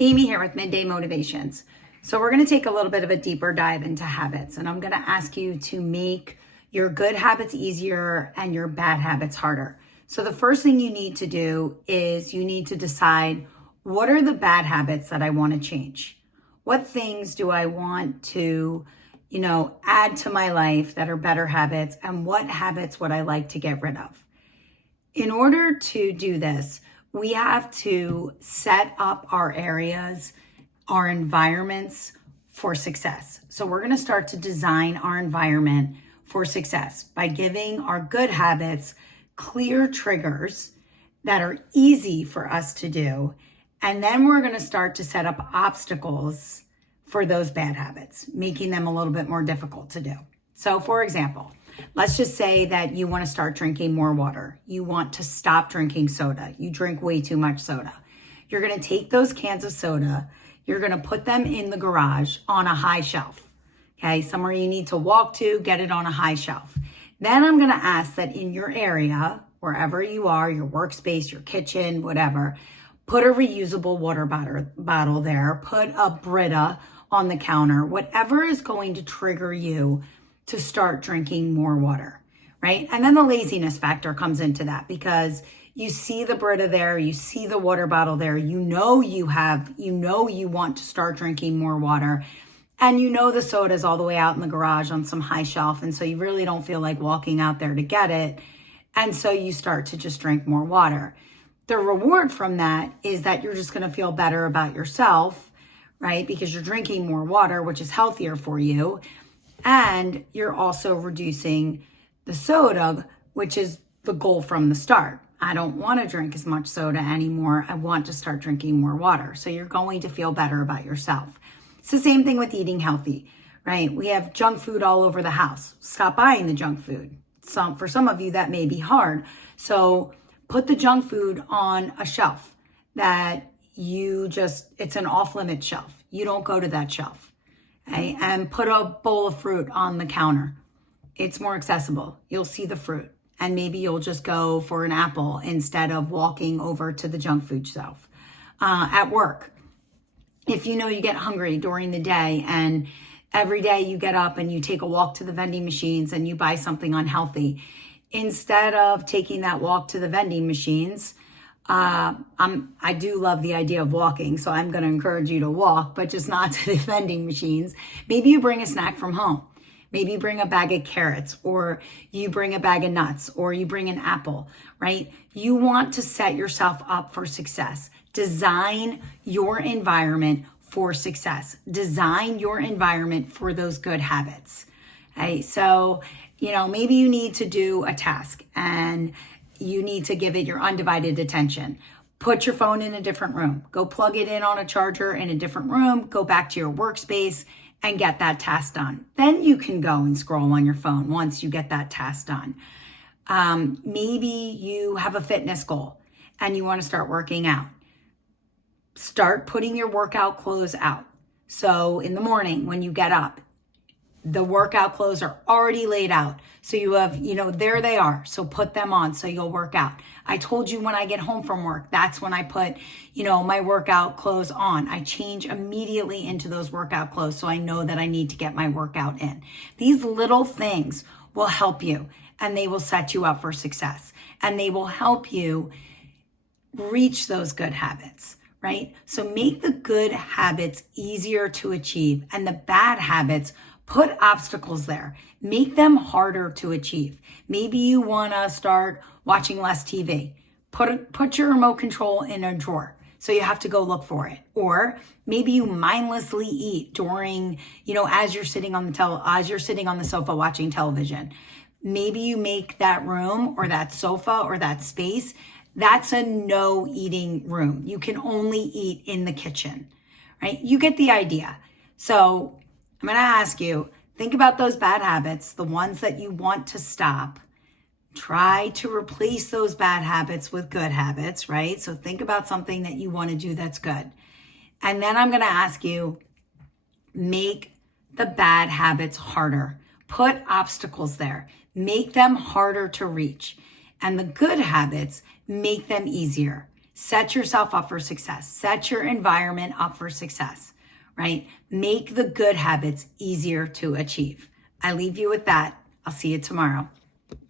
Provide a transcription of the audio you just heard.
Amy here with Midday Motivations. So we're going to take a little bit of a deeper dive into habits, and I'm going to ask you to make your good habits easier and your bad habits harder. So the first thing you need to do is you need to decide, what are the bad habits that I want to change? What things do I want to, add to my life that are better habits, and what habits would I like to get rid of? In order to do this, we have to set up our areas, our environments for success. So we're going to start to design our environment for success by giving our good habits clear triggers that are easy for us to do. And then we're going to start to set up obstacles for those bad habits, making them a little bit more difficult to do. So for example, let's just say that you want to start drinking more water. You want to stop drinking soda. You drink way too much soda. You're going to take those cans of soda. You're going to put them in the garage on a high shelf. Okay, somewhere you need to walk to, get it on a high shelf. Then I'm going to ask that in your area, wherever you are, your workspace, your kitchen, whatever, put a reusable water bottle there. Put a Brita on the counter. Whatever is going to trigger you to start drinking more water, right? And then the laziness factor comes into that, because you see the Brita there, you see the water bottle there, you want to start drinking more water, and the soda's all the way out in the garage on some high shelf, and so you really don't feel like walking out there to get it, and so you start to just drink more water. The reward from that is that you're just going to feel better about yourself, right? Because you're drinking more water, which is healthier for you. And you're also reducing the soda, which is the goal from the start. I don't want to drink as much soda anymore. I want to start drinking more water. So you're going to feel better about yourself. It's the same thing with eating healthy, right? We have junk food all over the house. Stop buying the junk food. For some of you, that may be hard. So put the junk food on a shelf that it's an off-limit shelf. You don't go to that shelf. Okay? And put a bowl of fruit on the counter. It's more accessible. You'll see the fruit. And maybe you'll just go for an apple instead of walking over to the junk food shelf. At work, if you get hungry during the day, and every day you get up and you take a walk to the vending machines and you buy something unhealthy, instead of taking that walk to the vending machines, I do love the idea of walking, so I'm going to encourage you to walk, but just not to the vending machines. Maybe you bring a snack from home. Maybe you bring a bag of carrots, or you bring a bag of nuts, or you bring an apple, right? You want to set yourself up for success. Design your environment for success. Design your environment for those good habits. Okay, so, maybe you need to do a task and you need to give it your undivided attention. Put your phone in a different room. Go plug it in on a charger in a different room. Go back to your workspace and get that task done. Then you can go and scroll on your phone once you get that task done. Maybe you have a fitness goal and you want to start working out. Start putting your workout clothes out. So in the morning when you get up, the workout clothes are already laid out. So you have, there they are. So put them on so you'll work out. I told you when I get home from work, that's when I put, my workout clothes on. I change immediately into those workout clothes so I know that I need to get my workout in. These little things will help you, and they will set you up for success, and they will help you reach those good habits, right? So make the good habits easier to achieve, and the bad habits, put obstacles there. Make them harder to achieve. Maybe you want to start watching less TV. Put your remote control in a drawer, so you have to go look for it. Or maybe you mindlessly eat during, as you're sitting on the sofa watching television. Maybe you make that room or that sofa or that space, that's a no eating room. You can only eat in the kitchen, right? You get the idea. So I'm going to ask you, think about those bad habits, the ones that you want to stop. Try to replace those bad habits with good habits, right? So think about something that you want to do that's good. And then I'm going to ask you, make the bad habits harder. Put obstacles there. Make them harder to reach. And the good habits, make them easier. Set yourself up for success. Set your environment up for success, right? Make the good habits easier to achieve. I leave you with that. I'll see you tomorrow.